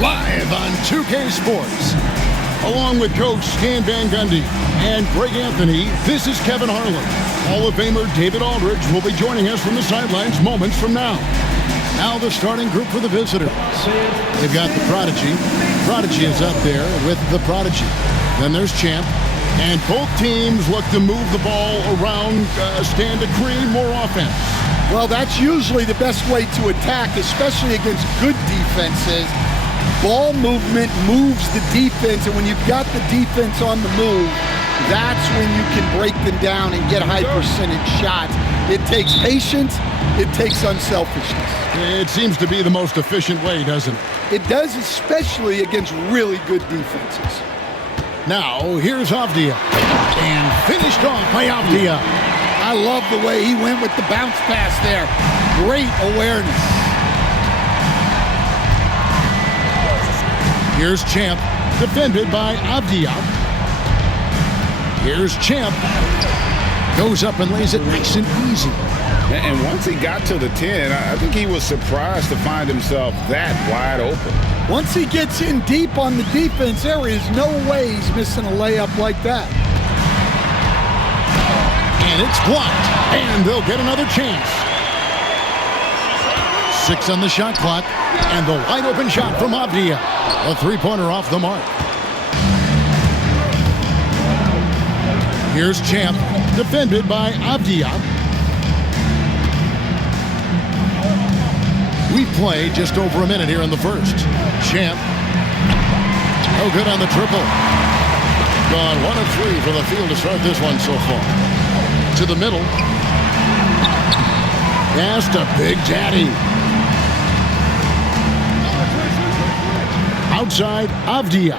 Live on 2K Sports. Along with Coach Stan Van Gundy and Greg Anthony, this is Kevin Harlan. Hall of Famer David Aldridge will be joining us from the sidelines moments from now. Now the starting group for the visitors. They've got the Prodigy. Prodigy is up there with the Prodigy. Then there's Champ. And both teams look to move the ball around, stand to create more offense. Well, that's usually the best way to attack, especially against good defenses. Ball movement moves the defense, and when you've got the defense on the move, that's when you can break them down and get high percentage shots. It takes patience. It takes unselfishness. It seems to be the most efficient way, doesn't it? It does, especially against really good defenses. Now, here's Avdija. And finished off by Avdija. I love the way he went with the bounce pass there. Great awareness. Here's Champ, defended by Avdija. Here's Champ. Goes up and lays it nice and easy. And once he got to the 10, I think he was surprised to find himself that wide open. Once he gets in deep on the defense, there is no way he's missing a layup like that. And it's blocked. And they'll get another chance. 6 on the shot clock. And the wide open shot from Avdija. A three-pointer off the mark. Here's Champ, defended by Avdija. We've played just over a minute here in the first. Champ. No good on the triple. Gone 1 of 3 from the field to start this one so far. To the middle. Pass to Big Daddy. Outside, Avdija.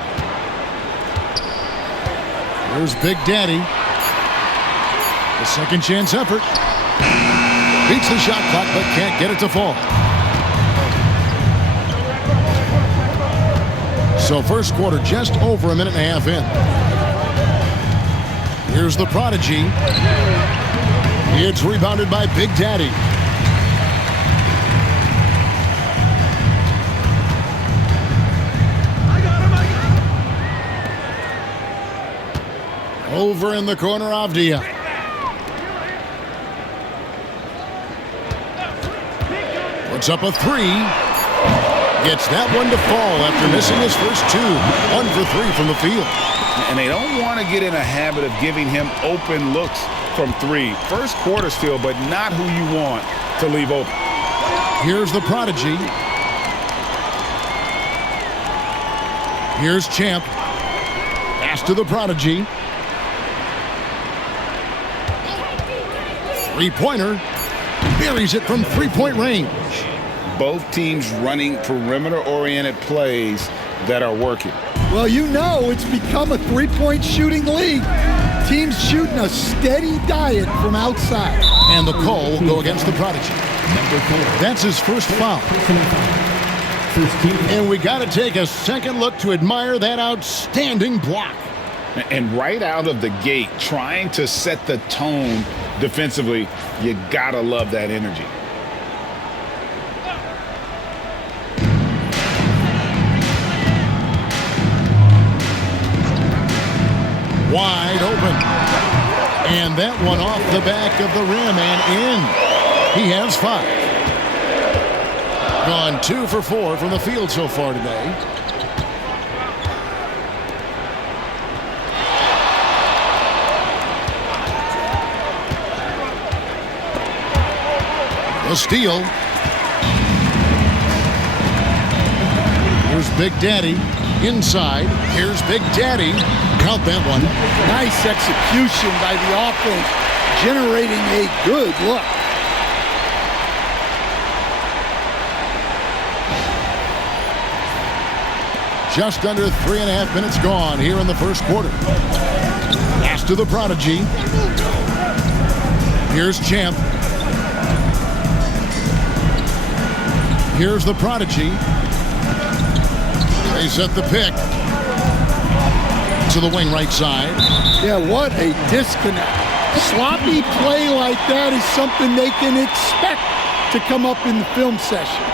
Here's Big Daddy. The second chance effort. Beats the shot clock, but can't get it to fall. So first quarter just over a minute and a half in. Here's the Prodigy. It's rebounded by Big Daddy. Over in the corner, Avdija. Puts up a 3. Gets that one to fall after missing his first 2. 1 for 3 from the field. And they don't want to get in a habit of giving him open looks from 3. First quarter still, but not who you want to leave open. Here's the Prodigy. Here's Champ. Pass to the Prodigy. Three-pointer. Buries it from three-point range. Both teams running perimeter-oriented plays that are working. Well, you know it's become a three-point shooting league. Teams shooting a steady diet from outside. And the call will go against the Prodigy. That's his first foul. And we got to take a second look to admire that outstanding block. And right out of the gate, trying to set the tone defensively, you got to love that energy. Wide open. And that one off the back of the rim and in. He has 5. Gone 2 for 4 from the field so far today. The steal. Here's Big Daddy. Inside. Here's Big Daddy. Count that one. Nice execution by the offense, generating a good look. Just under 3.5 minutes gone here in the first quarter. Pass to the Prodigy. Here's Champ. Here's the Prodigy. They set the pick. To the wing right side. Yeah, what a disconnect. Sloppy play like that is something they can expect to come up in the film session.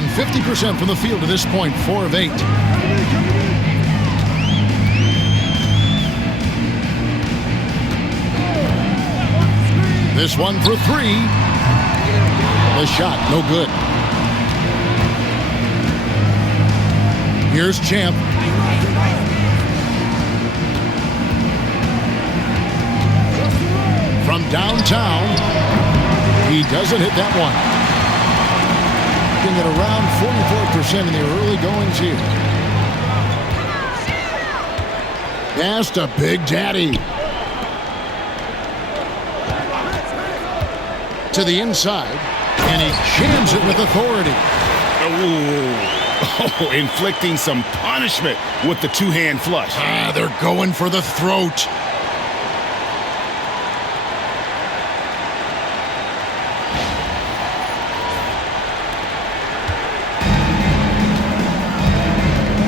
Gone 50% from the field to this point, 4 of 8. This one for 3. The shot, no good. Here's Champ. From downtown, he doesn't hit that one. Looking at around 44% in the early goings here. Pass to Big Daddy. To the inside, and he jams it with authority. Oh, inflicting some punishment with the two-hand flush. They're going for the throat.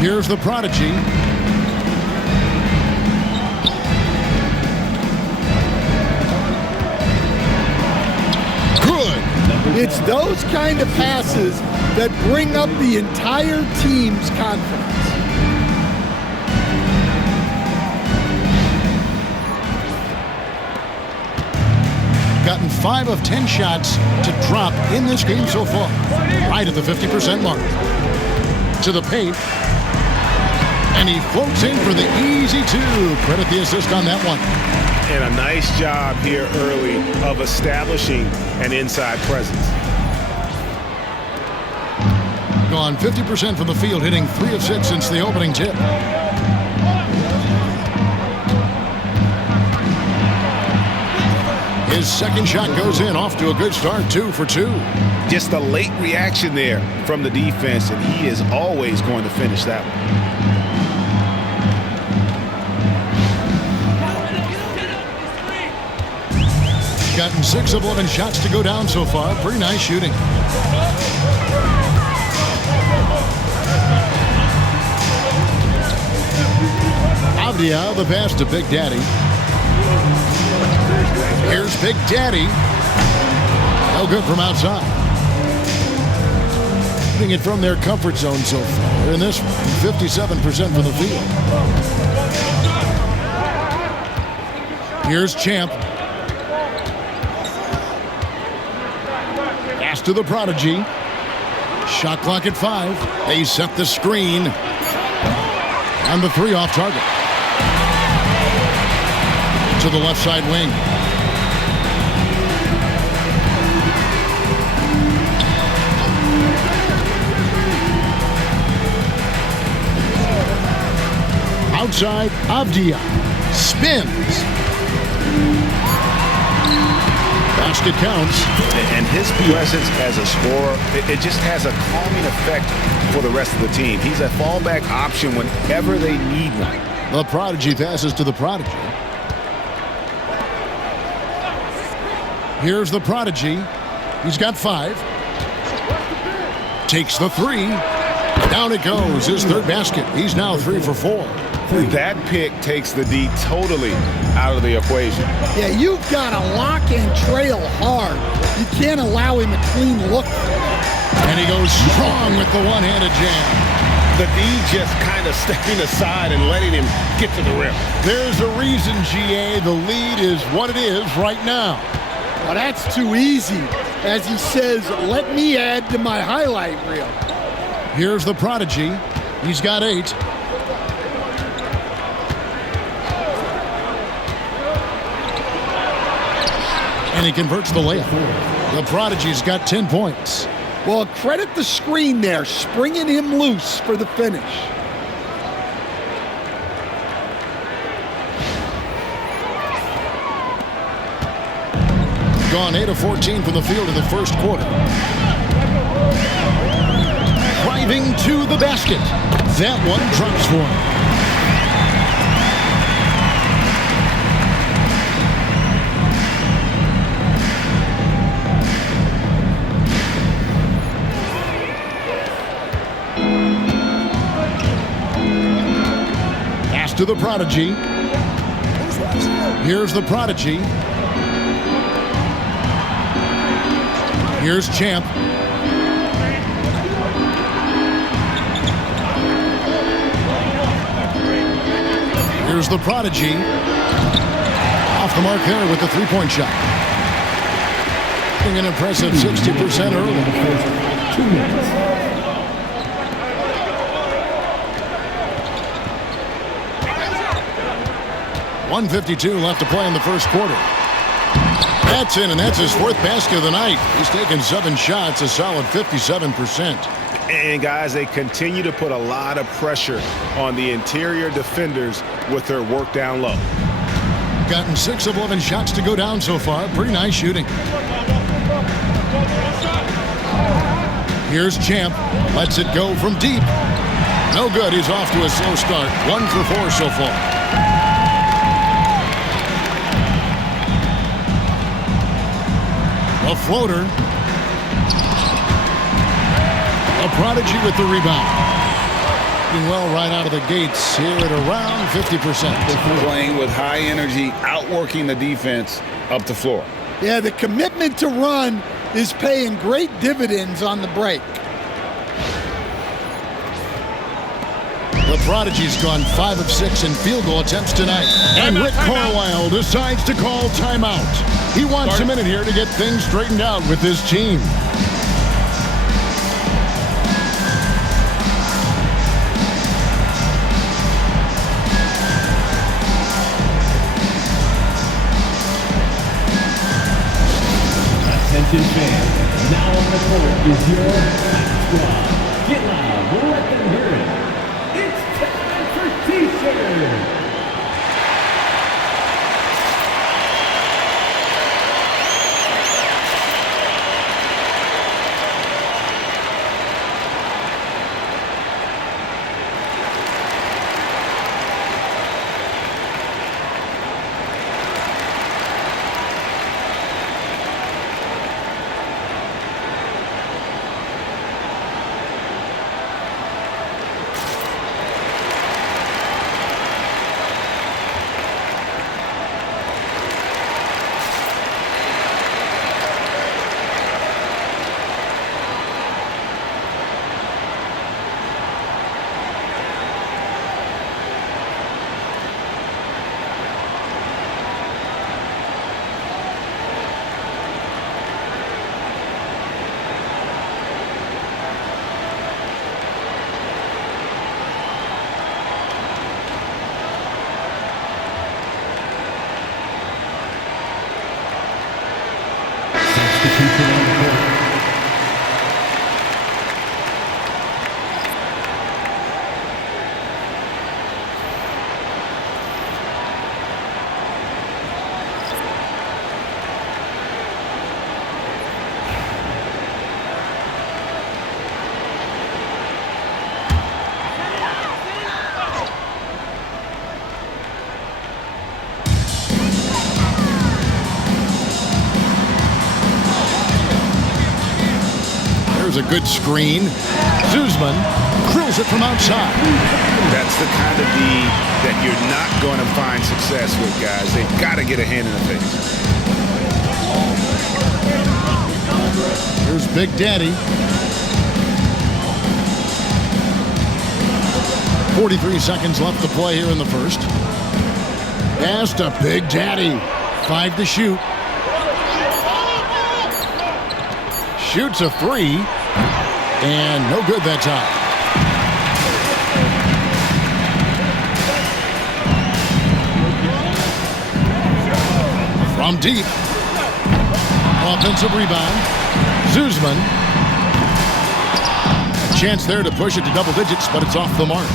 Here's the prodigy. Good. It's those kind of passes that bring up the entire team's confidence. Gotten 5 of 10 shots to drop in this game so far. Right at the 50% mark. To the paint. And he floats in for the easy 2. Credit the assist on that one. And a nice job here early of establishing an inside presence. Gone 50% from the field, hitting 3 of 6 since the opening tip. His second shot goes in, off to a good start, 2 for 2. Just a late reaction there from the defense, and he is always going to finish that one. Gotten 6 of 11 shots to go down so far. Pretty nice shooting. Avdia, the pass to Big Daddy. Here's Big Daddy. No good from outside. Getting it from their comfort zone so far. In this one, 57% from the field. Here's Champ. Pass to the prodigy. Shot clock at 5. They set the screen. And the 3 off target. To the left side wing. Outside, Avdia spins. Basket counts. And his presence as a scorer, it just has a calming effect for the rest of the team. He's a fallback option whenever they need one. The prodigy passes to the prodigy. Here's the prodigy. He's got 5. Takes the 3. Down it goes. His 3rd basket. He's now 3 for 4. That pick takes the D totally out of the equation. Yeah, you've got to lock and trail hard. You can't allow him a clean look. And he goes strong with the one-handed jam. The D just kind of stepping aside and letting him get to the rim. There's a reason, GA, the lead is what it is right now. Well, that's too easy. As he says, let me add to my highlight reel. Here's the prodigy. He's got 8. And he converts the layup. The prodigy's got 10 points. Well, credit the screen there, springing him loose for the finish. Gone 8 of 14 from the field in the first quarter. Driving to the basket. That one drops for him. To the prodigy. Here's the prodigy. Here's Champ. Here's the Prodigy. Off the mark there with the three-point shot. An impressive 60% early. 2 minutes. 1:52 left to play in the first quarter. That's in, and that's his 4th basket of the night. He's taken 7 shots, a solid 57%. And, guys, they continue to put a lot of pressure on the interior defenders with their work down low. Gotten 6 of 11 shots to go down so far. Pretty nice shooting. Here's Champ. Lets it go from deep. No good. He's off to a slow start. 1 for 4 so far. A floater. A Prodigy with the rebound. Doing well right out of the gates here at around 50%. Playing with high energy, outworking the defense up the floor. Yeah, the commitment to run is paying great dividends on the break. The Prodigy's gone 5 of 6 in field goal attempts tonight. And Rick Carlisle decides to call timeout. He wants a minute here to get things straightened out with his team. Attention fans, now on the court is your hot squad. Get loud, let them hear it. It's time for T-shirts. A good screen. Zuzman drills it from outside. That's the kind of D that you're not going to find success with, guys. They've got to get a hand in the face. Here's Big Daddy. 43 seconds left to play here in the first. Pass to Big Daddy. 5 to shoot. Shoots a 3. And no good that time. From deep. Offensive rebound. Zuzman. A chance there to push it to double digits, but it's off the mark.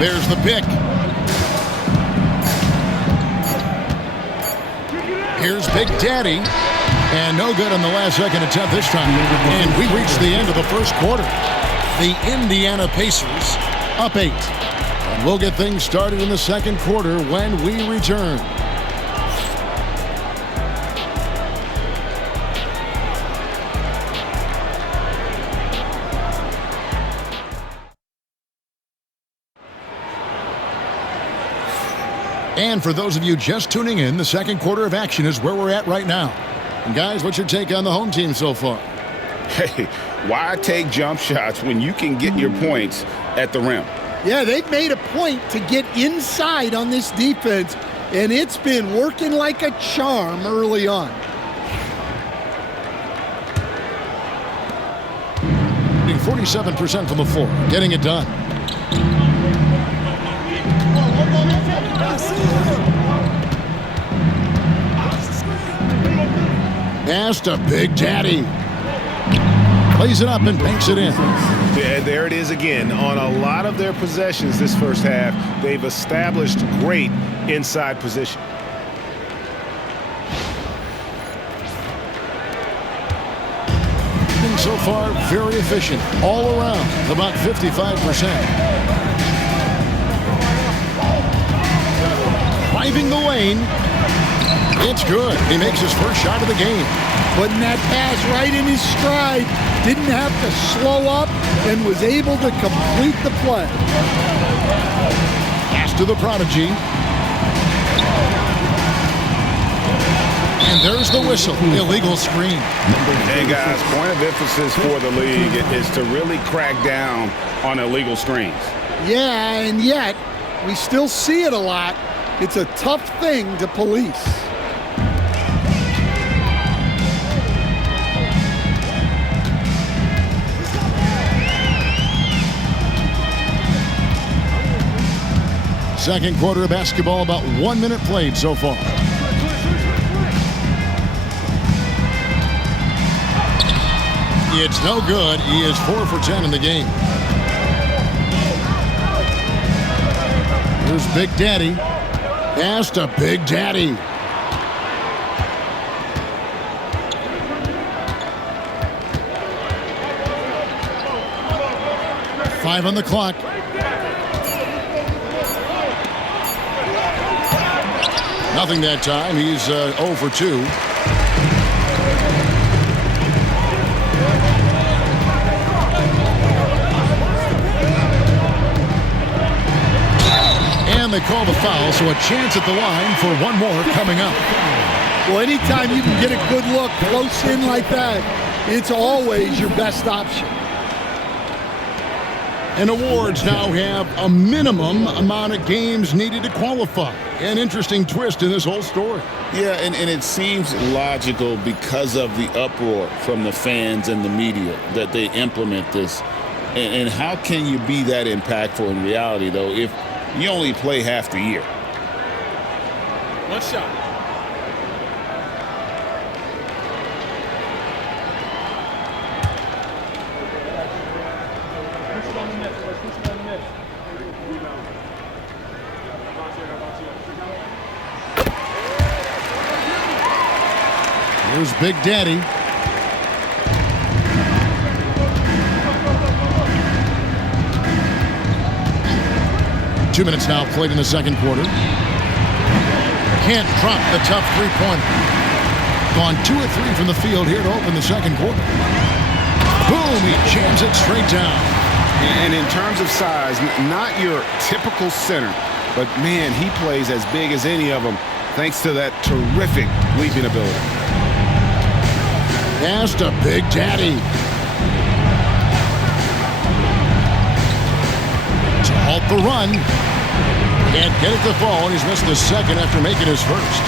There's the pick. Here's Big Daddy. And no good on the last second attempt this time. And we reach the end of the first quarter. The Indiana Pacers up 8. And we'll get things started in the second quarter when we return. And for those of you just tuning in, the second quarter of action is where we're at right now. And guys, what's your take on the home team so far? Hey, why take jump shots when you can get your points at the rim? Yeah, they've made a point to get inside on this defense, and it's been working like a charm early on. 47% from the floor, getting it done. Pass to Big Daddy. Plays it up and banks it in. Yeah, there it is again. On a lot of their possessions this first half, they've established great inside position. So far, very efficient all around, about 55%. Driving the lane. It's good. He makes his first shot of the game. Putting that pass right in his stride. Didn't have to slow up and was able to complete the play. Pass to the prodigy. And there's the whistle. Illegal screen. Hey, guys, point of emphasis for the league is to really crack down on illegal screens. Yeah, and yet we still see it a lot. It's a tough thing to police. Second quarter of basketball, about 1 minute played so far. It's no good. He is 4 for 10 in the game. Here's Big Daddy. Pass to Big Daddy. Five on the clock. Nothing that time. He's 0 for 2. And they call the foul, so a chance at the line for one more coming up. Well, anytime you can get a good look close in like that, it's always your best option. And awards now have a minimum amount of games needed to qualify. An interesting twist in this whole story. Yeah, and it seems logical because of the uproar from the fans and the media that they implement this. And how can you be that impactful in reality, though, if you only play half the year? One shot. Here's Big Daddy. Two minutes now played in the second quarter. Can't drop the tough three-pointer. Gone 2 of 3 from the field here to open the second quarter. Boom, he jams it straight down. And in terms of size, not your typical center, but man, he plays as big as any of them thanks to that terrific leaping ability. Pass to Big Daddy. To halt the run. Can't get it to fall, and he's missed the second after making his first.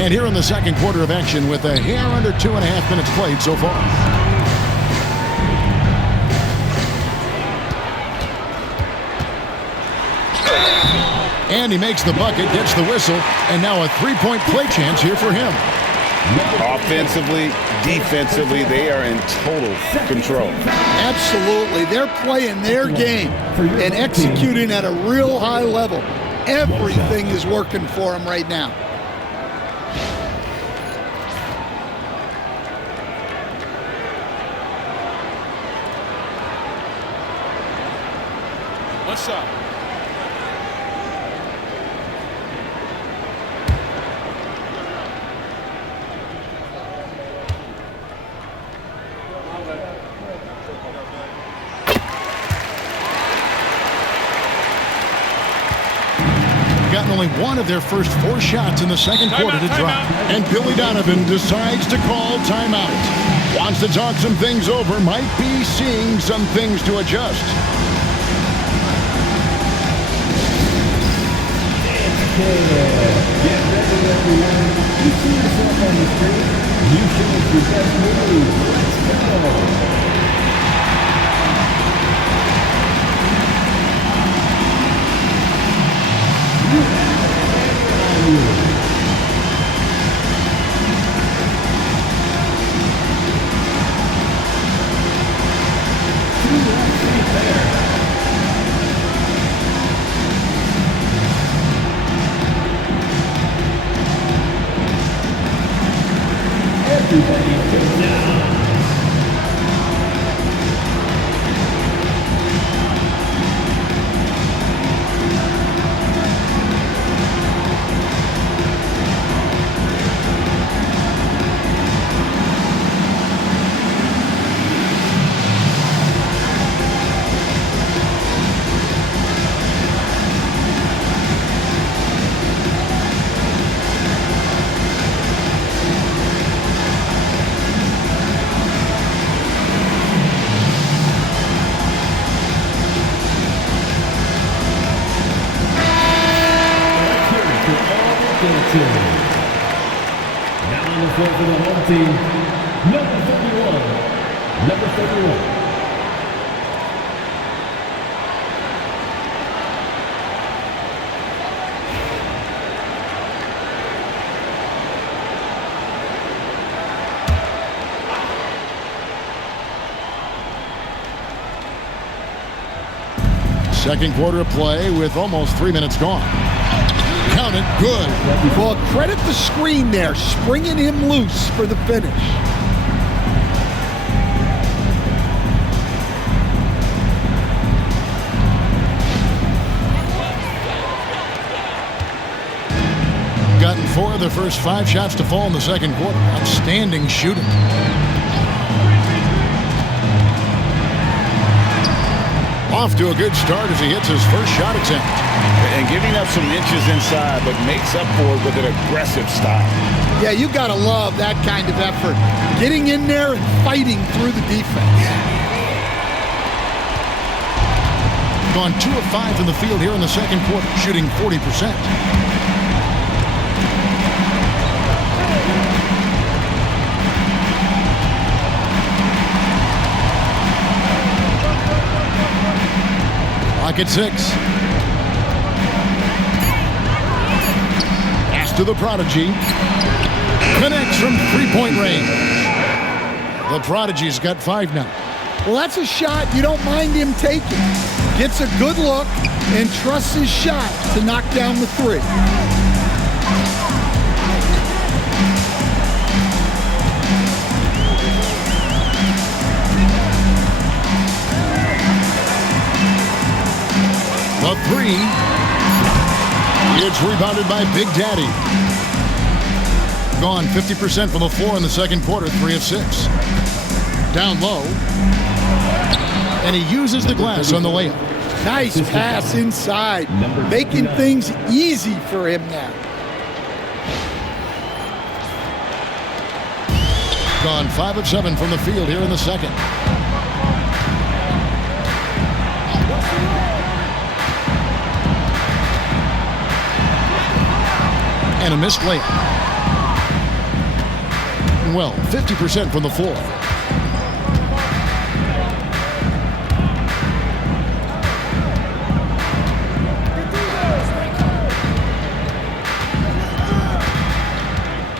And here in the second quarter of action with a hair under 2.5 minutes played so far. And he makes the bucket, gets the whistle, and now a three-point play chance here for him. Offensively, defensively, they are in total control. Absolutely. They're playing their game and executing at a real high level. Everything is working for them right now. One shot. gotten only one of their first 4 shots in the second quarter to drop. And Billy Donovan decides to call timeout. Wants to talk some things over, might be seeing some things to adjust. Get ready, everyone. You see yourself on the screen. You show us your best move. Let's go. Everybody go down. Now on the floor for the home team, number 31. Number 31. Second quarter of play with almost 3 minutes gone. Count it, good. Well, credit the screen there, springing him loose for the finish. Gotten 4 of their first 5 shots to fall in the second quarter. Outstanding shooting. Off to a good start as he hits his first shot attempt. And giving up some inches inside, but makes up for it with an aggressive style. Yeah, you got to love that kind of effort. Getting in there and fighting through the defense. Gone 2 of 5 from the field here in the second quarter, shooting 40%. Clock at 6. Pass to the prodigy. Connects from 3-point range. The prodigy's got 5 now. Well, that's a shot you don't mind him taking. Gets a good look and trusts his shot to knock down the 3. The 3. It's rebounded by Big Daddy. Gone 50% from the floor in the second quarter, 3 of 6. Down low. And he uses the glass on the layup. Nice pass inside, making things easy for him now. Gone 5 of 7 from the field here in the second. And a missed layup. Well, 50% from the floor.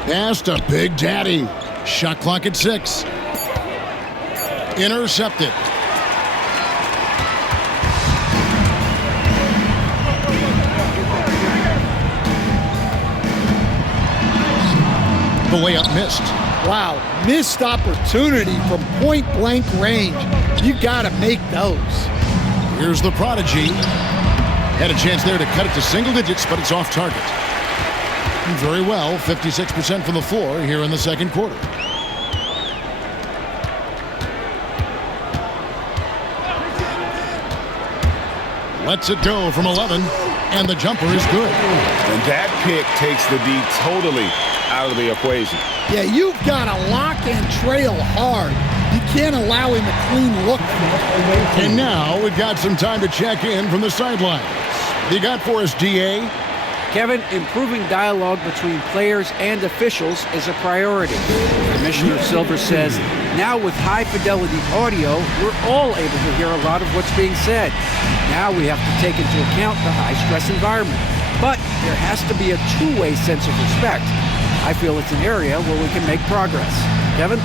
Pass to Big Daddy. Shot clock at 6. Intercepted. The layup missed. Wow, missed opportunity from point-blank range. You got to make those. Here's the prodigy. Had a chance there to cut it to single digits, but it's off target. Very well, 56% from the floor here in the second quarter. Lets it go from 11, and the jumper is good. And that pick takes the D totally out of the equation. Yeah, you've got to lock and trail hard. You can't allow him a clean look. And now we've got some time to check in from the sidelines. You got for us, DA? Kevin, improving dialogue between players and officials is a priority. Commissioner Silver says, now with high-fidelity audio, we're all able to hear a lot of what's being said. Now we have to take into account the high-stress environment. But there has to be a two-way sense of respect. I feel it's an area where we can make progress. Kevin?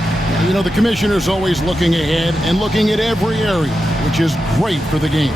You know, the commissioner's always looking ahead and looking at every area, which is great for the game.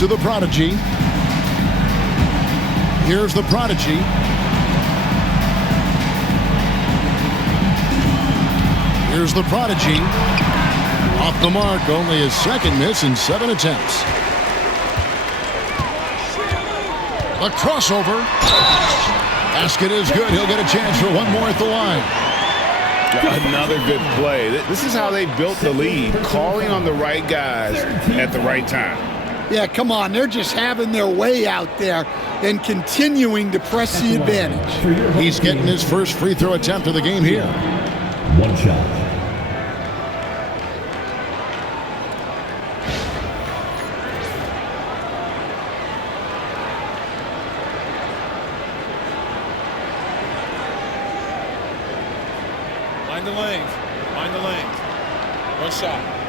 To the prodigy. Here's the prodigy. Here's the prodigy. Off the mark, only his second miss in 7 attempts. A crossover. Basket is good. He'll get a chance for one more at the line. Another good play. This is how they built the lead, calling on the right guys at the right time. Yeah, come on. They're just having their way out there and continuing to press the advantage. He's getting his first free throw attempt of the game here. One shot. Mind the lanes. Mind the lanes. One shot.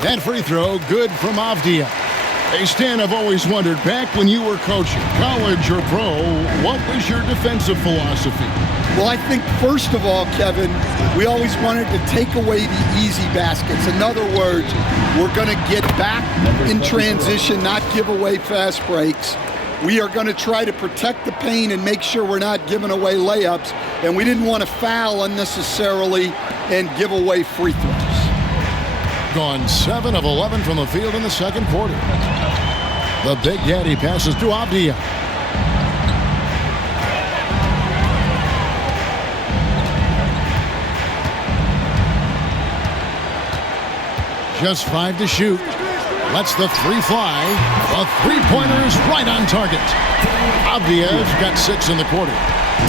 That free throw, good from Avdia. Hey, Stan, I've always wondered, back when you were coaching, college or pro, what was your defensive philosophy? Well, I think, first of all, Kevin, we always wanted to take away the easy baskets. In other words, we're going to get back in transition, not give away fast breaks. We are going to try to protect the paint and make sure we're not giving away layups. And we didn't want to foul unnecessarily and give away free throws. Gone 7 of 11 from the field in the second quarter. The Big Daddy passes to Avdia. Just 5 to shoot. Lets the three fly. A three-pointer is right on target. Avdia's got 6 in the quarter.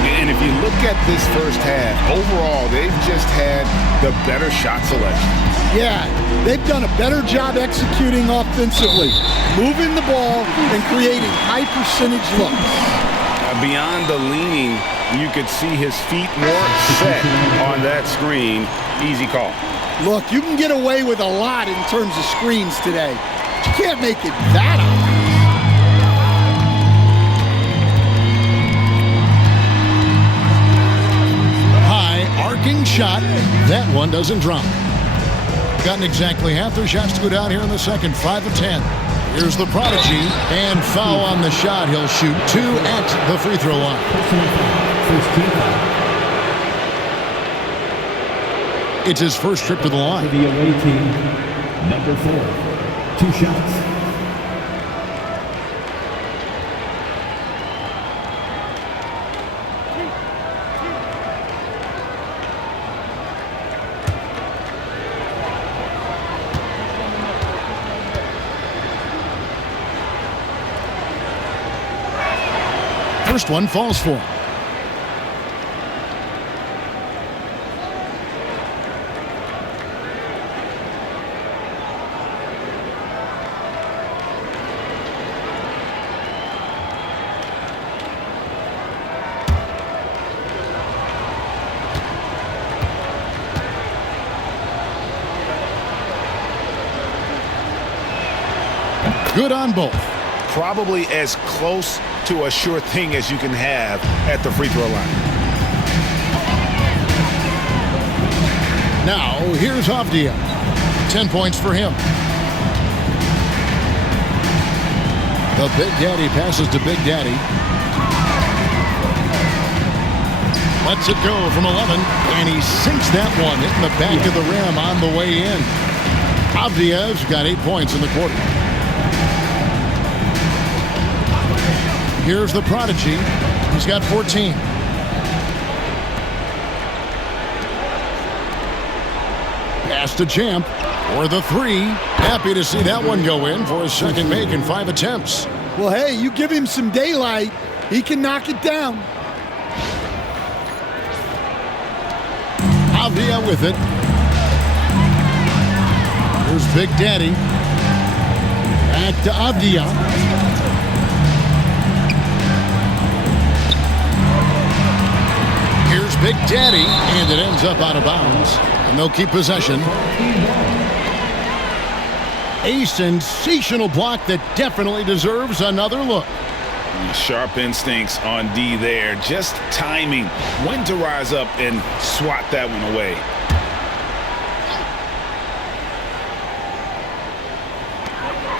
And if you look at this first half, overall, they've just had the better shot selection. Yeah, they've done a better job executing offensively, moving the ball and creating high percentage looks. Beyond the leaning, you could see his feet more set on that screen. Easy call. Look, you can get away with a lot in terms of screens today. But you can't make it that obvious. Arcing shot. That one doesn't drop. Gotten exactly half their shots to go down here in the second. 5 of 10. Here's the prodigy. And foul on the shot. He'll shoot 2 at the free throw line. It's his first trip to the line. The away team, number 4. 2 shots. first one falls for him. Good on both. Probably as close to a sure thing as you can have at the free throw line. Now, here's Avdia. 10 points for him. The Big Daddy passes to Big Daddy. Lets it go from 11, and he sinks that one, hitting the back of the rim on the way in. Avdia's got 8 points in the quarter. Here's the prodigy. He's got 14. Pass to Champ for the three. Happy to see that one go in for his second make in 5 attempts. Well, hey, you give him some daylight, he can knock it down. Avdia with it. Here's Big Daddy. Back to Avdia. Here's Big Daddy, and it ends up out of bounds. And they'll keep possession. A sensational block that definitely deserves another look. Sharp instincts on D there. Just timing when to rise up and swat that one away.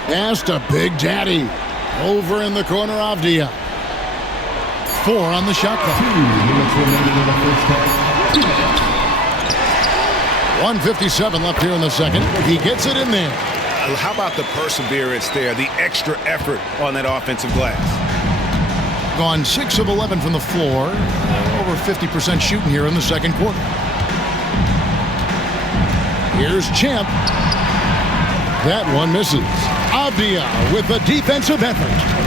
Pass to Big Daddy. Over in the corner, Avdia. 4 on the shot clock. 1:57 left here in the second. He gets it in there. How about the perseverance there, the extra effort on that offensive glass? Gone 6 of 11 from the floor. Over 50% shooting here in the second quarter. Here's Champ. That one misses. Avdia with a defensive effort.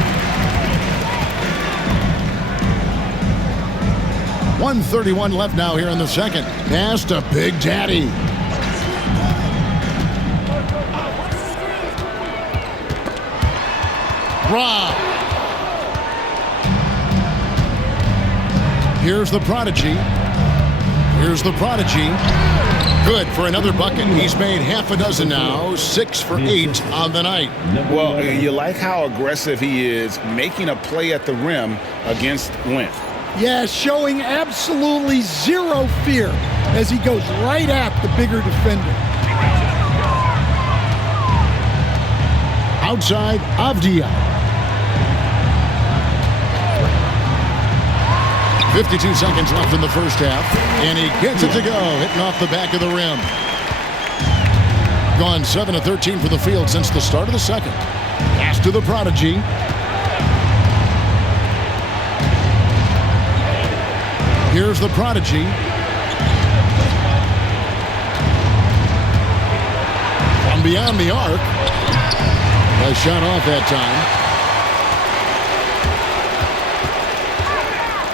1:31 left now here in the second. Pass to Big Daddy. Rob. Here's the prodigy. Here's the prodigy. Good for another bucket. He's made half a dozen now. 6 for 8 on the night. Well, you like how aggressive he is making a play at the rim against length. Yeah, showing absolutely zero fear as he goes right at the bigger defender. Outside, Avdia. 52 seconds left in the first half, and he gets it to go, hitting off the back of the rim. Gone 7 of 13 from the field since the start of the second. Pass to the prodigy. Here's the prodigy. From beyond the arc. A shot off that time.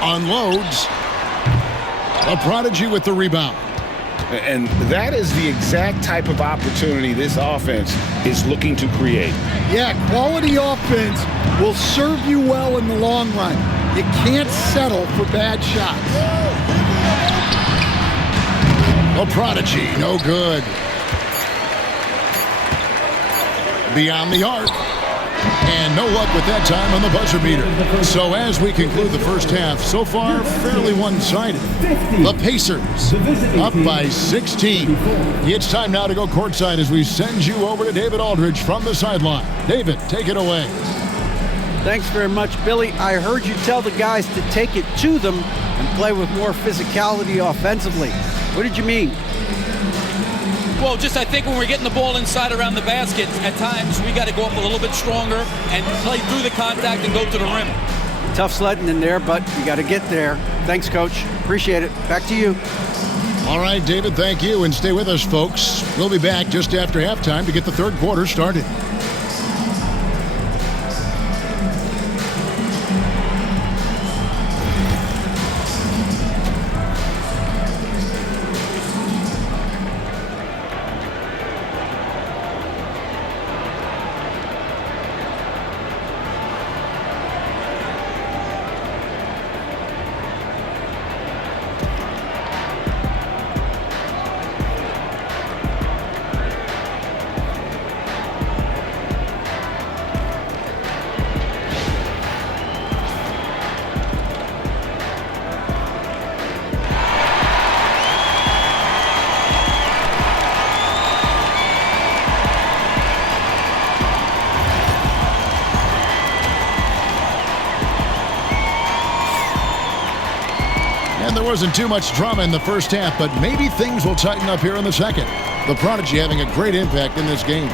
Unloads. A prodigy with the rebound. And that is the exact type of opportunity this offense is looking to create. Yeah, quality offense will serve you well in the long run. You can't settle for bad shots. A prodigy, no good. Beyond the arc. And no luck with that time on the buzzer beater. So as we conclude the first half, so far fairly one-sided. The Pacers up by 16. It's time now to go courtside as we send you over to David Aldridge from the sideline. David, take it away. Thanks very much, Billy. I heard you tell the guys to take it to them and play with more physicality offensively. What did you mean? Well, just I think when we're getting the ball inside around the basket, at times we got to go up a little bit stronger and play through the contact and go to the rim. Tough sledding in there, but you got to get there. Thanks, Coach. Appreciate it. Back to you. All right, David, thank you. And stay with us, folks. We'll be back just after halftime to get the third quarter started. there wasn't too much drama in the first half, but maybe things will tighten up here in the second. The Prodigy having a great impact in this game.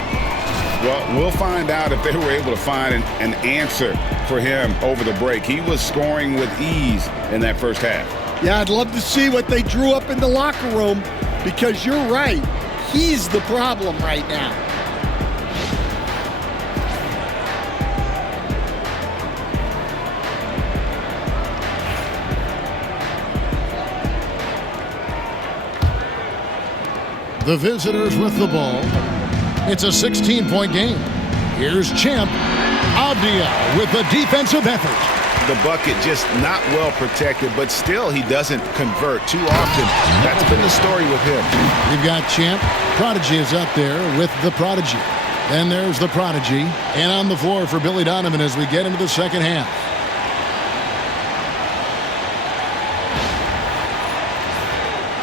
Well, we'll find out if they were able to find an answer for him over the break. He was scoring with ease in that first half. Yeah, I'd love to see what they drew up in the locker room, because you're right. He's the problem right now. The visitors with the ball. It's a 16-point game. Here's Champ Avdia with the defensive effort. The bucket just not well protected, but still he doesn't convert too often. That's been the story with him. You've got Champ. Prodigy is up there with the Prodigy. Then there's the Prodigy. And on the floor for Billy Donovan as we get into the second half.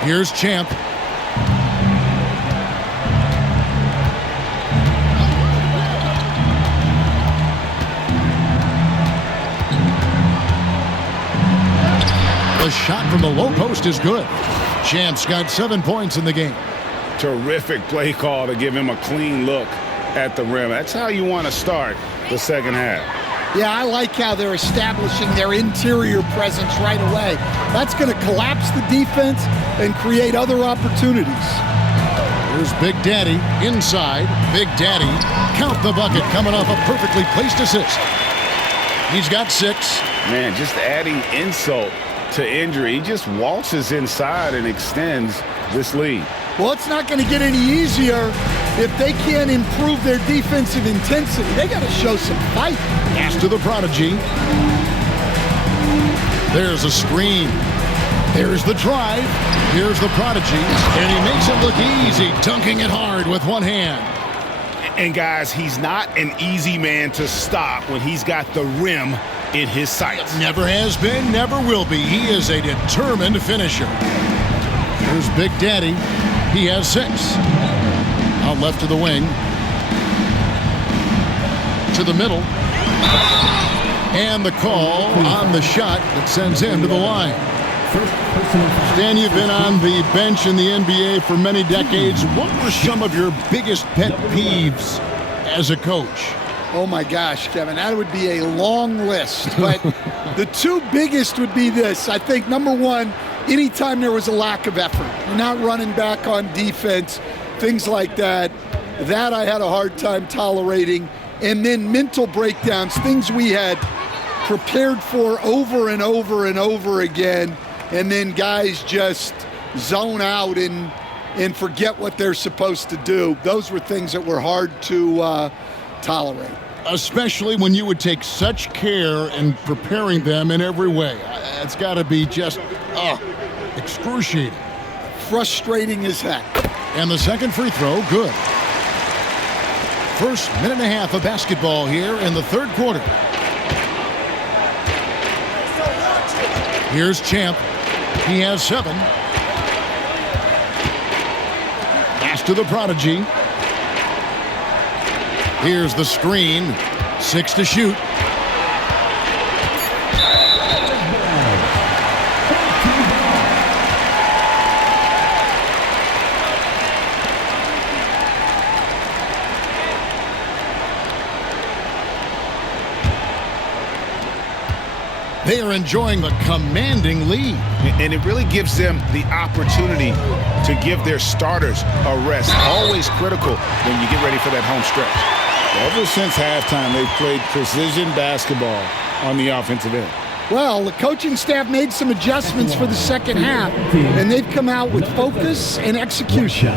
Here's Champ. The shot from the low post is good. Champ's got 7 points in the game. Terrific play call to give him a clean look at the rim. That's how you want to start the second half. Yeah, I like how they're establishing their interior presence right away. That's going to collapse the defense and create other opportunities. Here's Big Daddy inside. Big Daddy, count the bucket, coming off a perfectly placed assist. He's got 6. Man, just adding insult to injury. He just waltzes inside and extends this lead. Well, it's not going to get any easier if they can't improve their defensive intensity. They got to show some fight. Pass to the Prodigy. There's a screen. There's the drive. Here's the Prodigy. And he makes it look easy, dunking it hard with one hand. And guys, he's not an easy man to stop when he's got the rim in his sights. Never has been, never will be. He is a determined finisher. Here's Big Daddy. He has 6. Out left to the wing. To the middle. And the call on the shot that sends him to the line. Stan, you've been on the bench in the NBA for many decades. What were some of your biggest pet peeves as a coach? Oh my gosh, Kevin, that would be a long list. But the 2 biggest would be this. I think, number one, anytime there was a lack of effort, you're not running back on defense, things like that, that I had a hard time tolerating. And then mental breakdowns, things we had prepared for over and over and over again, and then guys just zone out and forget what they're supposed to do. Those were things that were hard to tolerate. Especially when you would take such care in preparing them in every way. It's got to be just excruciating. Frustrating as heck. And the second free throw, good. First minute and a half of basketball here in the third quarter. Here's Champ. He has 7. Pass to the Prodigy. Here's the screen. 6 to shoot. They are enjoying a commanding lead. And it really gives them the opportunity to give their starters a rest. Always critical when you get ready for that home stretch. Ever since halftime, they've played precision basketball on the offensive end. Well, the coaching staff made some adjustments for the second half, and they've come out with focus and execution.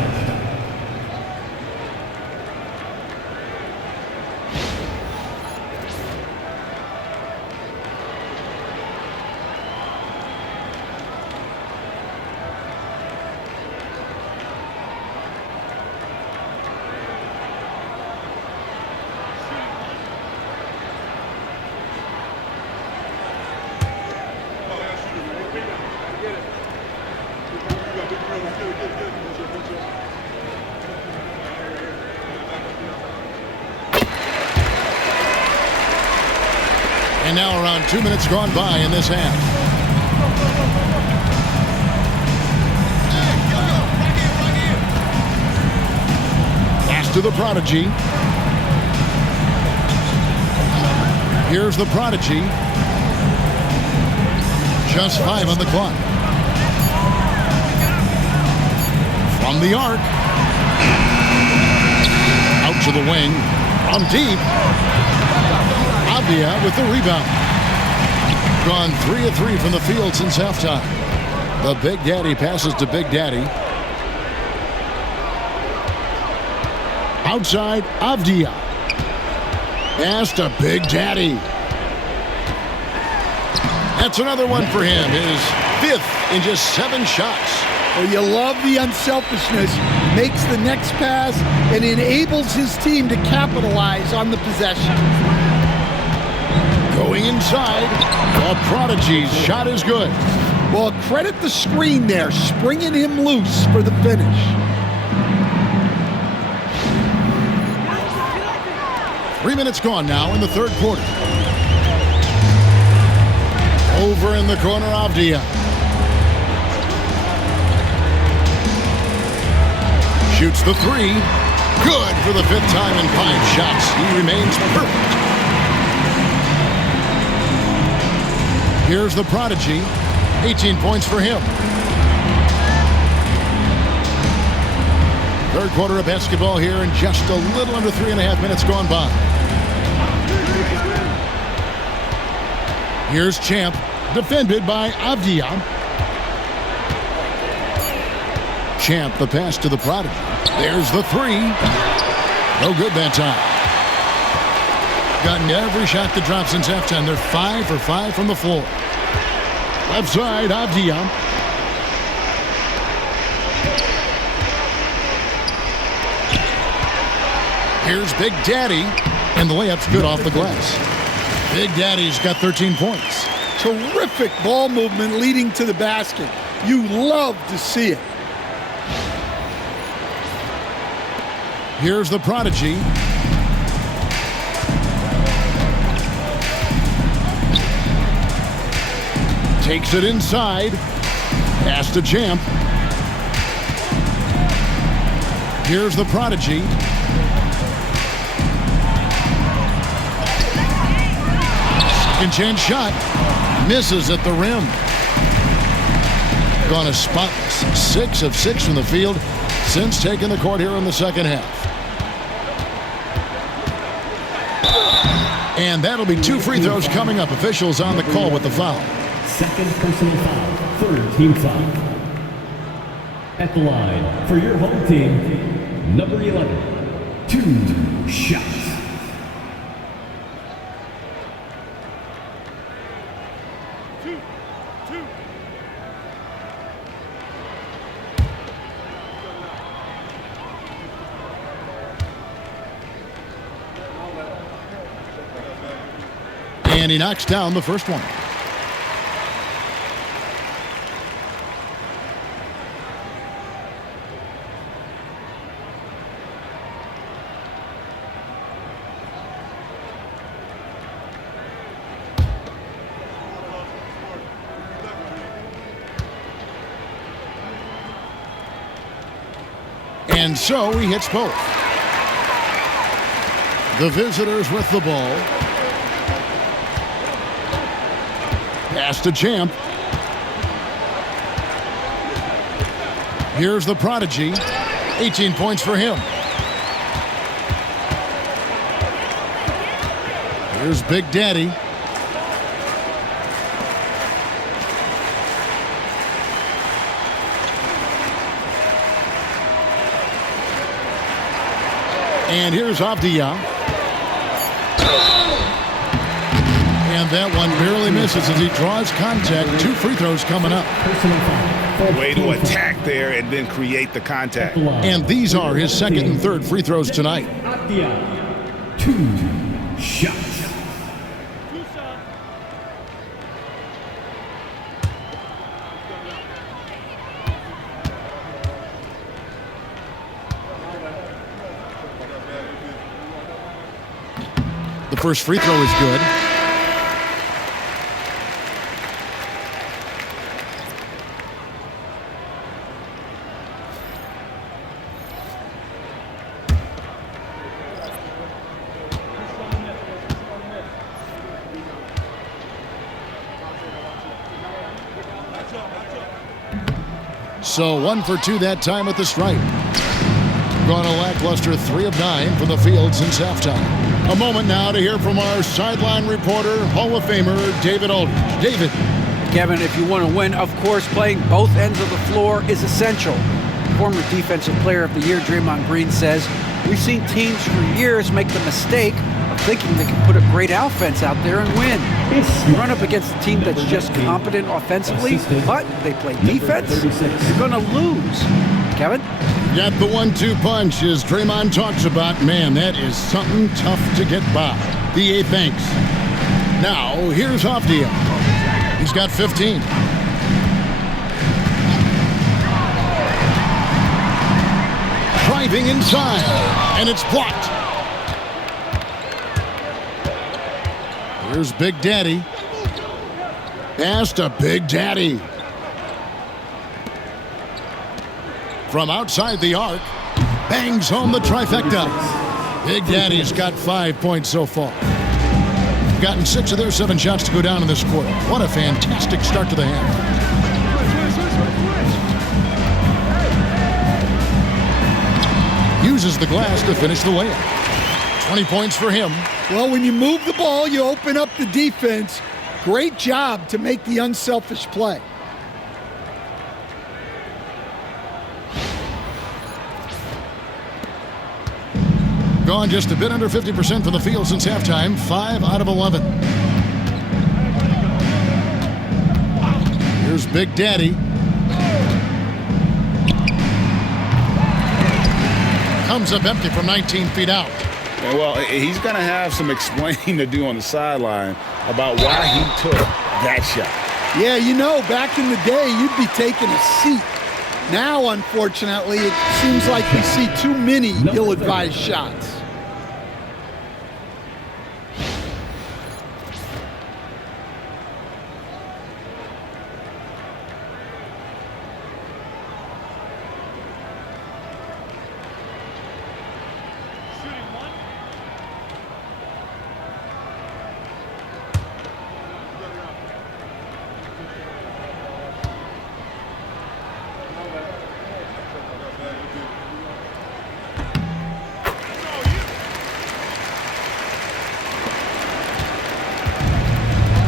And now around 2 minutes gone by in this half. to the prodigy. Here's the prodigy. Just 5 on the clock. From the arc. Out to the wing. On deep. Avdia with the rebound. Gone 3 of 3 from the field since halftime. The Big Daddy passes to Big Daddy. Outside, Avdia. Pass to Big Daddy. That's another one for him. His 5th in just 7 shots. Well, you love the unselfishness. Makes the next pass and enables his team to capitalize on the possession. Going inside, the prodigy's shot is good. Well, credit the screen there, springing him loose for the finish. Three minutes gone now in the third quarter. Over in the corner, Avdia. Shoots the 3. Good for the 5th time in 5 shots. He remains perfect. Here's the prodigy. 18 points for him. Third quarter of basketball here and just a little under 3.5 minutes gone by. Here's Champ, defended by Avdia. Champ, the pass to the prodigy. There's the 3. No good that time. Gotten every shot that dropped since halftime. They're 5 for 5 from the floor. Left side, Avdia. Here's Big Daddy, and the layup's good off the glass. Big Daddy's got 13 points. Terrific ball movement leading to the basket. You love to see it. Here's the prodigy. Takes it inside. Pass to Champ. Here's the prodigy. Second chance shot. Misses at the rim. Gone a spotless. 6 of 6 from the field since taking the court here in the second half. And that'll be 2 free throws coming up. Officials on the call with the foul. Second personal foul, third team foul. At the line for your home team, number 11, 2 shots. And he knocks down the first one. And so he hits both. The visitors with the ball. Pass to Champ. Here's the prodigy. 18 points for him. Here's Big Daddy. And here's Avdia. And that one barely misses as he draws contact. 2 free throws coming up. Way to attack there and then create the contact. And these are his second and third free throws tonight. 2 shots. The first free throw is good. So 1 for 2 that time at the stripe. Gone a lackluster 3 of 9 from the field since halftime. A moment now to hear from our sideline reporter, Hall of Famer David Aldridge. David. Kevin, if you want to win, of course, playing both ends of the floor is essential. Former Defensive Player of the Year Draymond Green says, we've seen teams for years make the mistake of thinking they can put a great offense out there and win. You run up against a team that's just competent offensively, but they play defense, you're going to lose. Kevin? Got the 1-2 punch, as Draymond talks about. Man, that is something tough to get by. The 8 thanks. Now, here's Avdia. He's got 15. Driving inside, and it's blocked. Here's Big Daddy. Pass to Big Daddy. From outside the arc, bangs home the trifecta. Big Daddy's got 5 points so far. Gotten 6 of their 7 shots to go down in this quarter. What a fantastic start to the half. Uses the glass to finish the layup. 20 points for him. Well, when you move the ball, you open up the defense. Great job to make the unselfish play. Gone just a bit under 50% from the field since halftime. 5 out of 11. Here's Big Daddy. Comes up empty from 19 feet out. Well, he's going to have some explaining to do on the sideline about why he took that shot. Yeah, you know, back in the day, you'd be taking a seat. Now, unfortunately, it seems like we see too many ill-advised shots.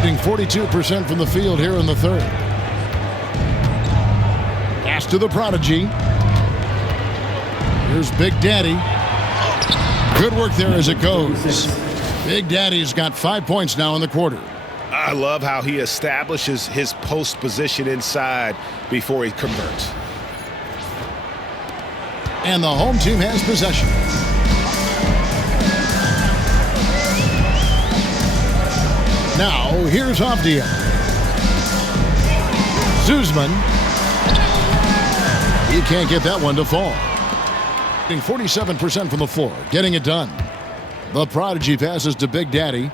Shooting 42% from the field here in the third. Pass to the prodigy. Here's Big Daddy. Good work there as it goes. Big Daddy's got 5 points now in the quarter. I love how he establishes his post position inside before he converts. And the home team has possession. Now, here's Avdia. Zuzman. He can't get that one to fall. 47% from the floor, getting it done. The prodigy passes to Big Daddy.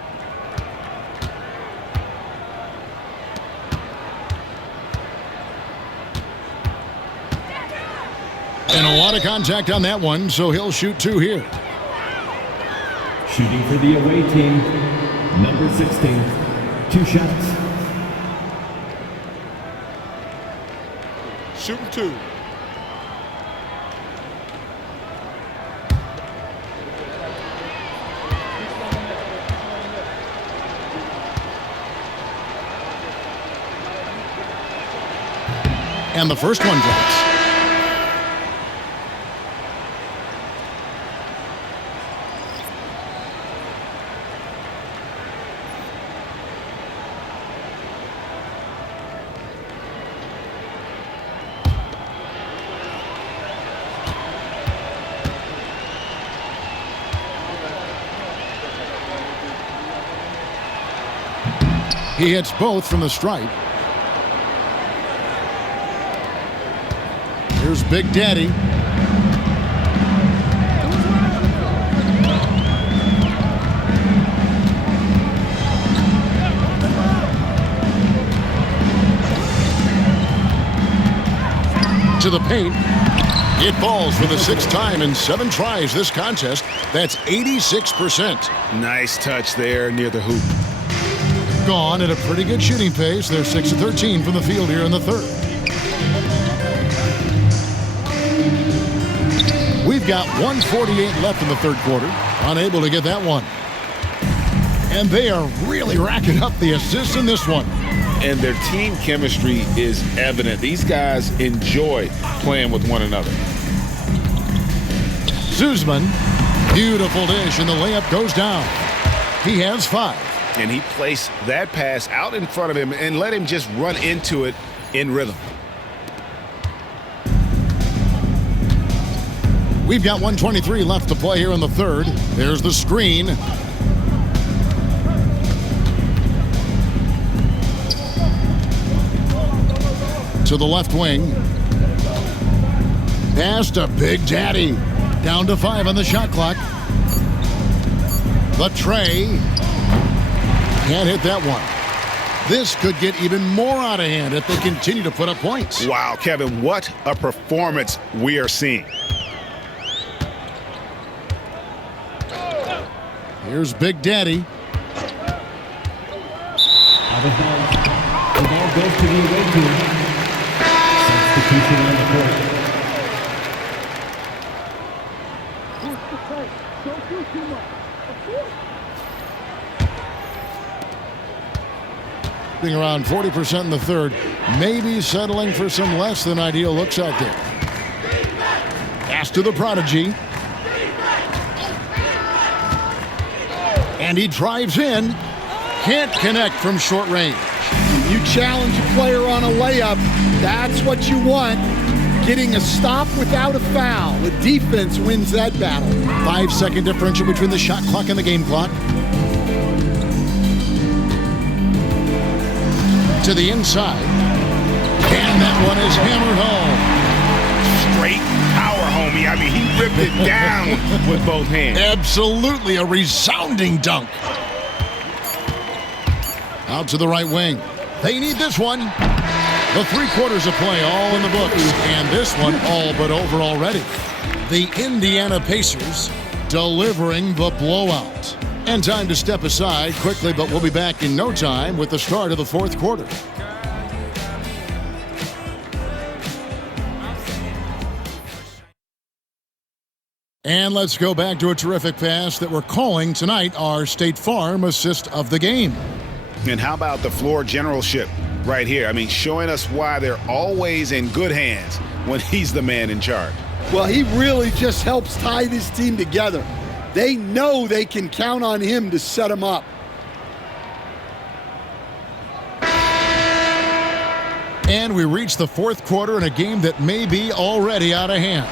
And a lot of contact on that one, so he'll shoot 2 here. Shooting for the away team, number 16, 2 shots. Shooting 2. And the first one drops. He hits both from the stripe. Here's Big Daddy. To the paint. It falls for the 6th time in 7 tries this contest. That's 86%. Nice touch there near the hoop. Gone at a pretty good shooting pace. They're 6 of 13 from the field here in the third. We've got 1:48 left in the third quarter. Unable to get that one. And they are really racking up the assists in this one. And their team chemistry is evident. These guys enjoy playing with one another. Zuzman, beautiful dish, and the layup goes down. He has 5. And he placed that pass out in front of him and let him just run into it in rhythm. We've got 1:23 left to play here in the third. There's the screen. To the left wing. Pass to Big Daddy. Down to 5 on the shot clock. The tray. Can't hit that one. This could get even more out of hand if they continue to put up points. Wow, Kevin, what a performance we are seeing. Here's Big Daddy. Out of bounds. The ball goes to the away team. Substitution on the court. Being around 40% in the third. Maybe settling for some less than ideal looks out there. Pass to the prodigy. And he drives in. Can't connect from short range. You challenge a player on a layup, that's what you want. Getting a stop without a foul. The defense wins that battle. 5-second differential between the shot clock and the game clock. To the inside. And that one is hammered home. Straight power, homie. I mean, he ripped it down with both hands. Absolutely a resounding dunk. Out to the right wing. They need this one. The 3 quarters of play all in the books. And this one all but over already. The Indiana Pacers delivering the blowout. And time to step aside quickly, but we'll be back in no time with the start of the fourth quarter. And let's go back to a terrific pass that we're calling tonight our State Farm assist of the game. And how about the floor generalship right here? I mean, showing us why they're always in good hands when he's the man in charge. Well, he really just helps tie this team together. They know they can count on him to set them up. And we reach the fourth quarter in a game that may be already out of hand.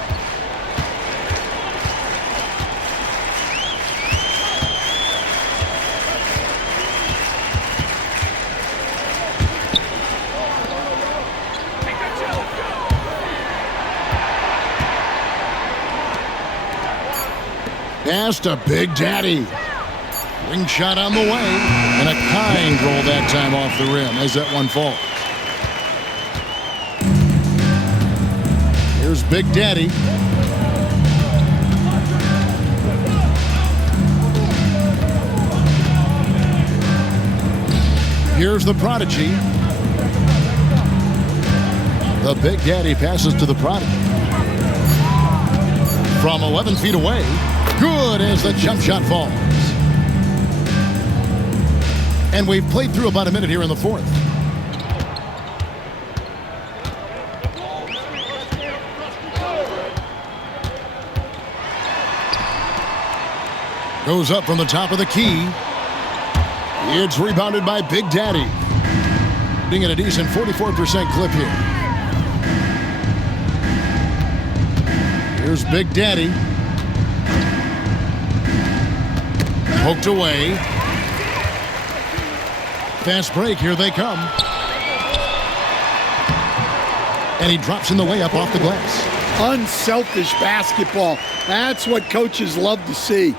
Pass to Big Daddy. Ring shot on the way. And a kind roll that time off the rim as that one falls. Here's Big Daddy. Here's the prodigy. The Big Daddy passes to the prodigy. From 11 feet away. Good as the jump shot falls. And we've played through about a minute here in the fourth. Goes up from the top of the key. It's rebounded by Big Daddy. Being at a decent 44% clip here. Here's Big Daddy. Poked away. Fast break, here they come. And he drops in the layup off the glass. Unselfish basketball. That's what coaches love to see.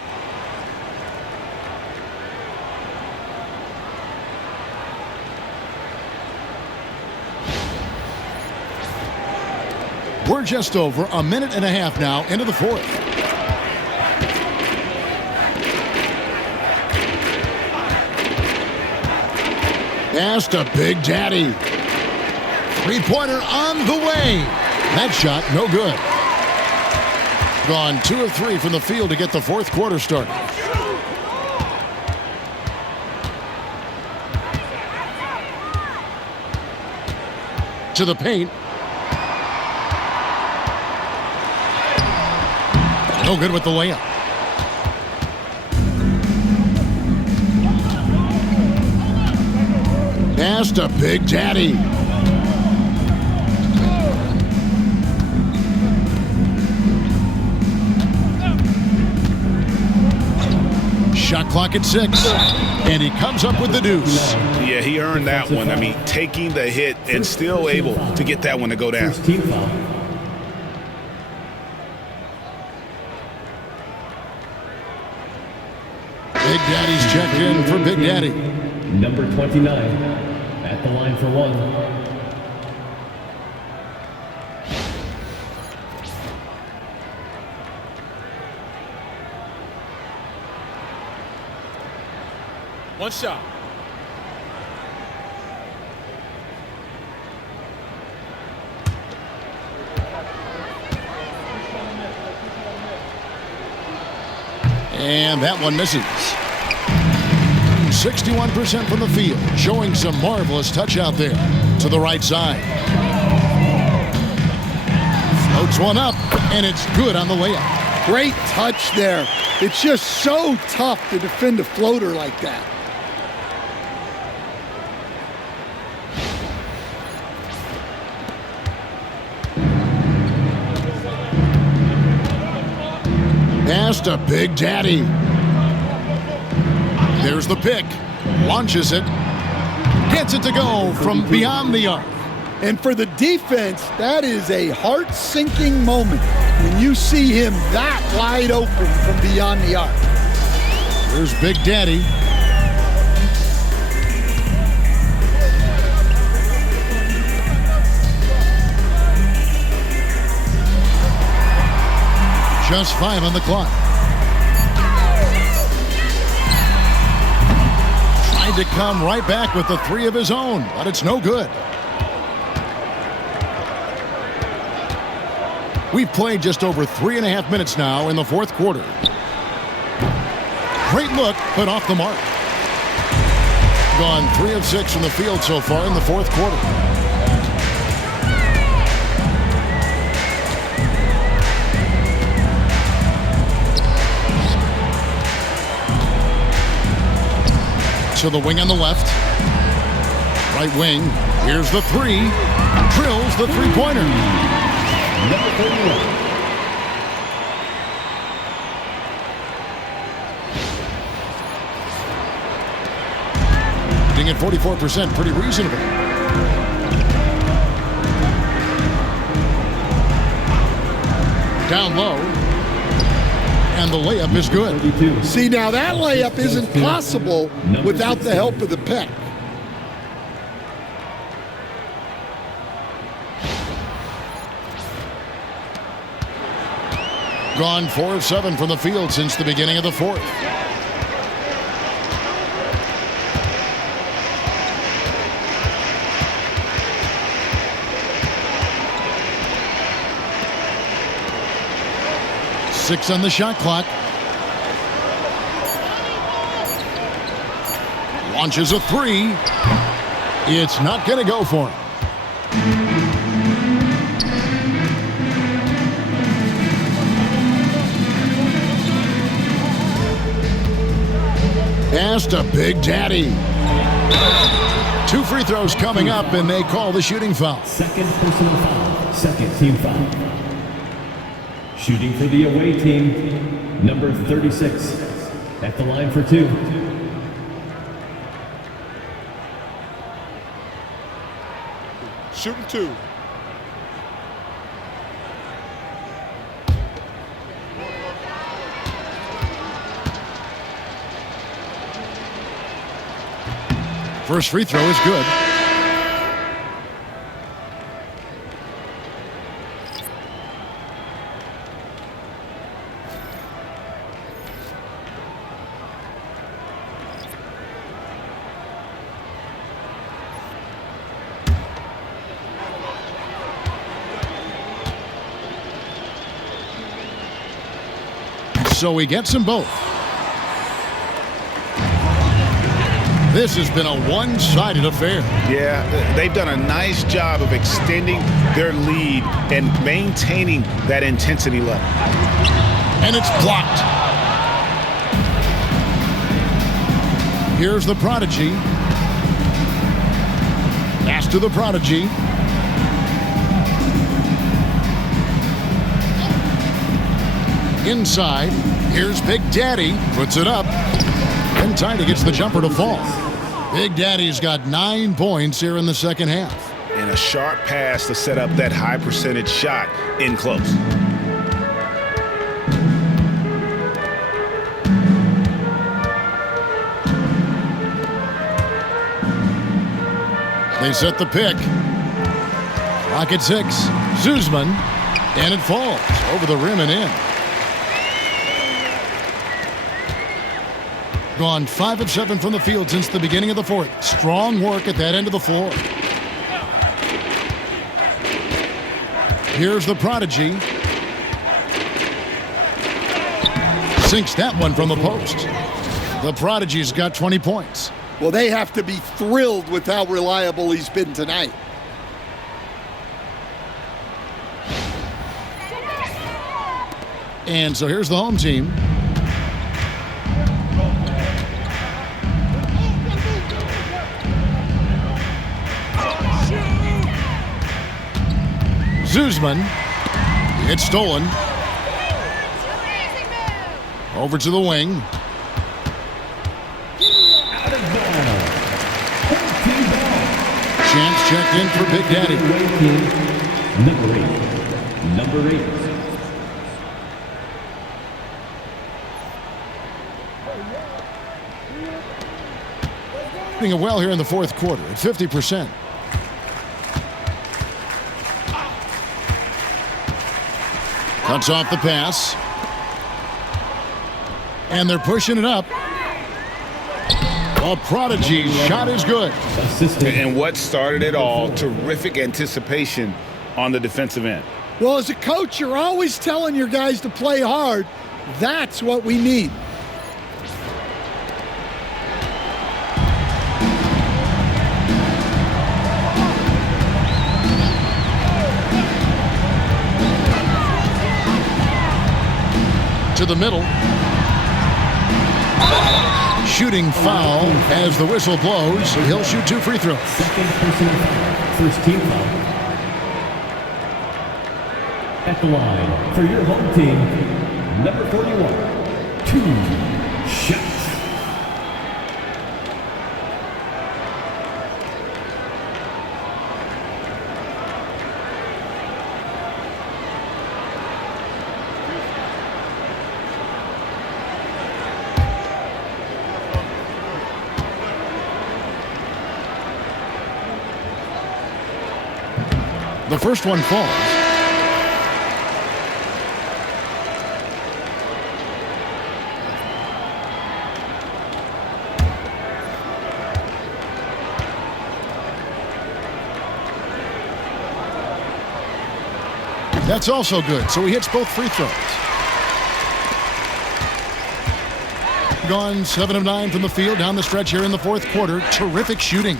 We're just over a minute and a half now into the fourth. Pass to Big Daddy. Three-pointer on the way. That shot, no good. Gone 2 of 3 from the field to get the fourth quarter started. To the paint. No good with the layup. Pass to Big Daddy. Shot clock at 6. And he comes up with the deuce. Yeah, he earned that one. I mean, taking the hit and still able to get that one to go down. Team foul. Big Daddy's checked in for Big Daddy. Number 29 at the line for one. One shot. And that one misses. 61% from the field, showing some marvelous touch out there to the right side. Floats one up, and it's good on the layup. Great touch there. It's just so tough to defend a floater like that. Pass to Big Daddy. There's the pick. Launches it. Gets it to go from beyond the arc. And for the defense, that is a heart-sinking moment when you see him that wide open from beyond the arc. There's Big Daddy. Just 5 on the clock. Tried to come right back with the 3 of his own, but it's no good. We've played just over 3.5 minutes now in the fourth quarter. Great look, but off the mark. Gone 3 of 6 from the field so far in the fourth quarter. To the wing on the left. Right wing. Here's the 3. Drills the three-pointer. Number 31. Shooting at 44%, pretty reasonable. Down low. And the layup is good. 32. See, now that layup isn't possible without the help of the pick. Gone 4 of 7 from the field since the beginning of the fourth. Six on the shot clock. Launches a 3. It's not going to go for him. Pass to Big Daddy. 2 free throws coming up, and they call the shooting foul. Second personal foul. Second team foul. Shooting for the away team, number 36, at the line for 2. Shooting 2. First free throw is good. So he gets them both. This has been a one-sided affair. Yeah, they've done a nice job of extending their lead and maintaining that intensity level. And it's blocked. Here's the Prodigy. Pass to the Prodigy. Inside. Here's Big Daddy. Puts it up. And Tiny gets the jumper to fall. Big Daddy's got 9 points here in the second half. And a sharp pass to set up that high percentage shot in close. They set the pick. Clock at 6. Zuzman. And it falls over the rim and in. Gone 5 of 7 from the field since the beginning of the fourth. Strong work at that end of the floor. Here's the Prodigy. Sinks that one from the post. The Prodigy's got 20 points. Well, they have to be thrilled with how reliable he's been tonight. And so here's the home team. Zuzman. It's stolen. Over to the wing. Champs checked in for Big Daddy. Number 8. Doing well here in the fourth quarter at 50%. Cuts off the pass. And they're pushing it up. A Prodigy shot is good. And what started it all, terrific anticipation on the defensive end. Well, as a coach, you're always telling your guys to play hard. That's what we need. To the middle. Shooting foul as the whistle blows. He'll shoot 2 free throws. Second personal foul. First team foul. At the line for your home team, number 41, 2 shots. The first one falls. That's also good, so he hits both free throws. Gone 7 of 9 from the field down the stretch here in the fourth quarter. Terrific shooting.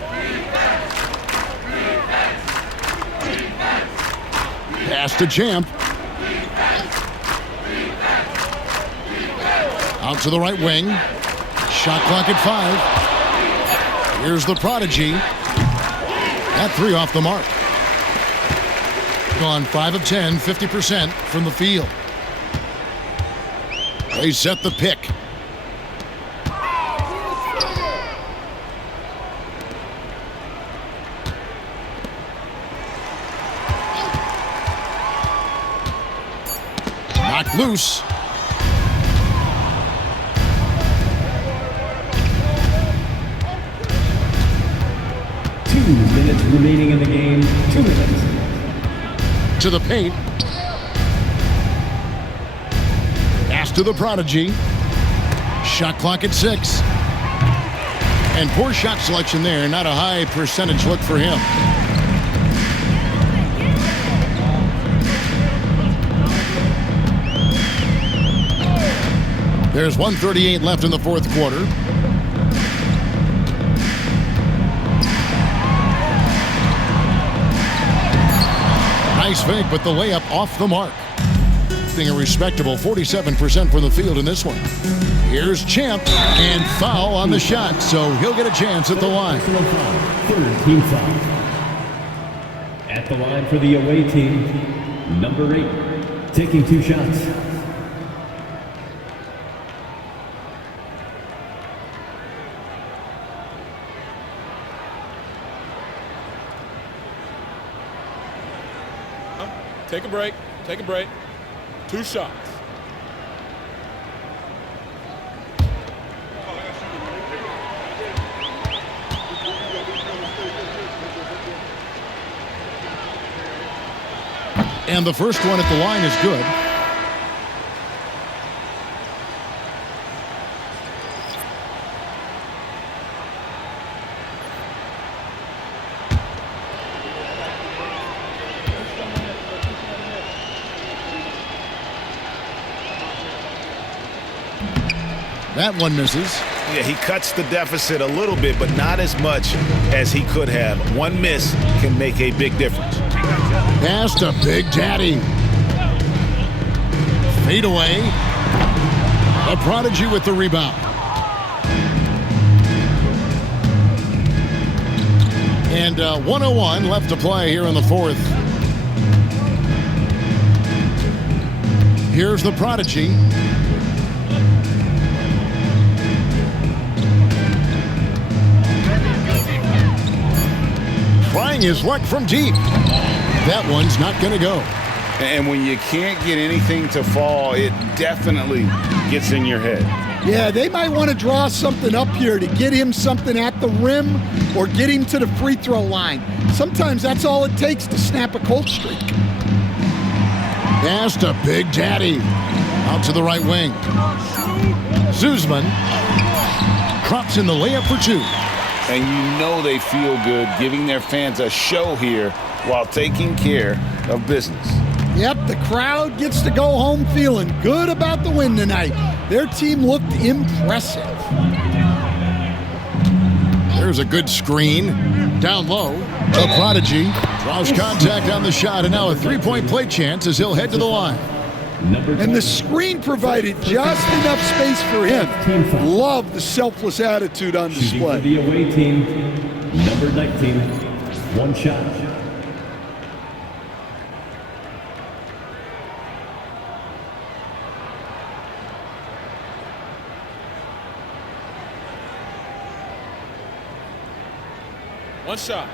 Pass to Champ. Out to the right wing. Shot clock at 5. Here's the Prodigy. That 3 off the mark. Gone 5 of 10, 50% from the field. They set the pick. Knocked loose. Minutes remaining in the game. 2 minutes. To the paint. Pass to the Prodigy. Shot clock at 6. And poor shot selection there. Not a high percentage look for him. There's 1:38 left in the fourth quarter. Nice fake, but the layup off the mark. Being a respectable 47% from the field in this one. Here's Champ, and foul on the shot, so he'll get a chance at the line. Third team foul. At the line for the away team, number 8, taking 2 shots. Take a break. Take a break. 2 shots. And the first one at the line is good. That one misses. Yeah, he cuts the deficit a little bit, but not as much as he could have. One miss can make a big difference. Pass to Big Daddy. Fade away. A Prodigy with the rebound. And 1:01 left to play here in the fourth. Here's the Prodigy. Trying his luck from deep. That one's not going to go. And when you can't get anything to fall, it definitely gets in your head. Yeah, they might want to draw something up here to get him something at the rim or get him to the free throw line. Sometimes that's all it takes to snap a cold streak. Pass to Big Daddy. Out to the right wing. Zuzman drops in the layup for 2. And you know they feel good giving their fans a show here while taking care of business. Yep, the crowd gets to go home feeling good about the win tonight. Their team looked impressive. There's a good screen. Down low, the Prodigy draws contact on the shot, and now a 3-point play chance as he'll head to the line. And the screen provided just enough space for him. Love the selfless attitude on display. For the away team, number 19, 1 shot. One shot.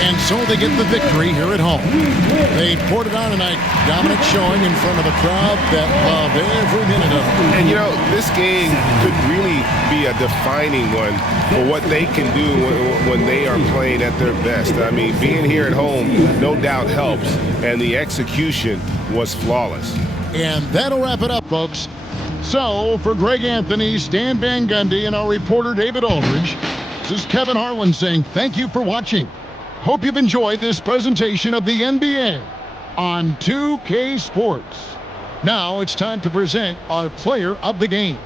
And so they get the victory here at home. They poured it on tonight. Dominant showing in front of a crowd that loved every minute of it. And, you know, this game could really be a defining one for what they can do when they are playing at their best. I mean, being here at home no doubt helps, and the execution was flawless. And that'll wrap it up, folks. So, for Greg Anthony, Stan Van Gundy, and our reporter David Aldridge, this is Kevin Harlan saying thank you for watching. Hope you've enjoyed this presentation of the NBA on 2K Sports. Now it's time to present our player of the game.